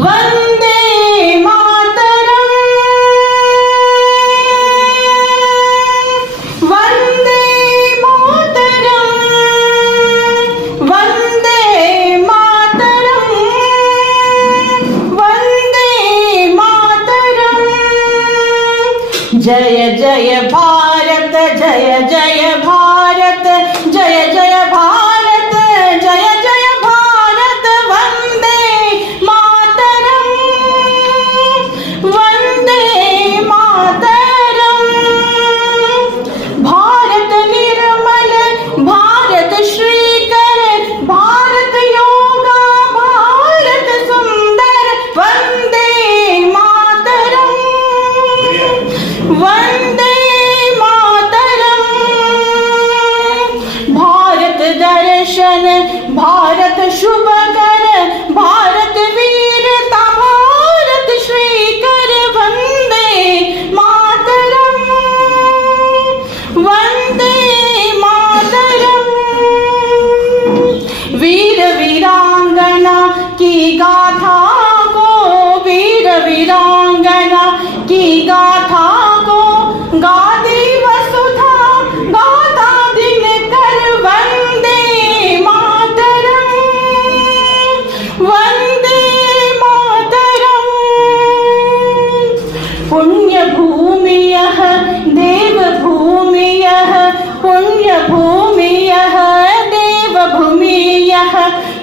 वंदे मातरम, वंदे मातरम, वंदे मातरम, वंदे मातरम। जय जय भारत, जय जय भारत, जय जय भारत, जय जय भारत। वंदे मातरम, वंदे मातरम। भारत निर्मल, भारत श्रीकर, भारत योगा, भारत सुंदर। वंदे मातरम, वंदे मातरम। भारत दर्शन, भारत शुभ कर, भारत वीरता, भारत श्रीकर। वंदे मातरम, वंदे मातरम। वीर वीरांगना की गाथा को, वीर वीरांगना की गाथा को गाती वसुधा, गाता दिनकर। वंदे मातरम, वंदे मातरम। पुण्य भूमि यह, देव भूमि यह, पुण्य भूमि यह, देव भूमि यह।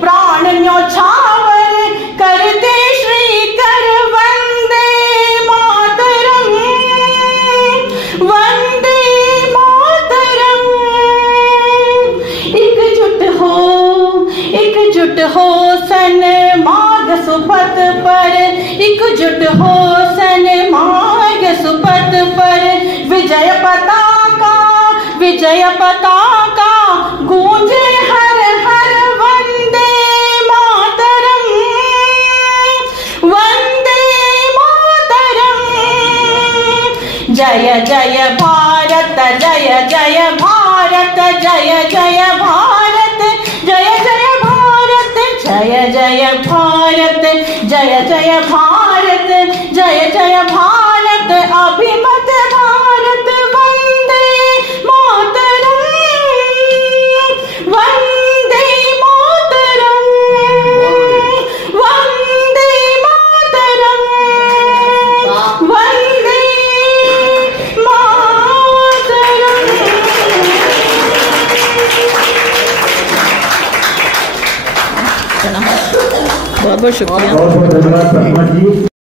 प्राण न्योछावर करते श्रीकर। वंदे मातरम, वंदे मातरम। एकजुट हो सन माघ सुपथ पर, एकजुट हो सन माघ सुपथ पर। विजय पताका, विजय पताका गूंजे हर हर। वंदे मातरम, वंदे मातरम। जय जय भारत, जय जय भारत, जय जय भारत, जय जय भारत, जय जय भारत, जय जय भारत, जय जय भारत। अभिमत भारत। वंदे मातरम, वंदे मातरम, वंदे मातरम, वंदे मातरम। बहुत बहुत शुक्रिया। बहुत बहुत धन्यवाद सपना जी।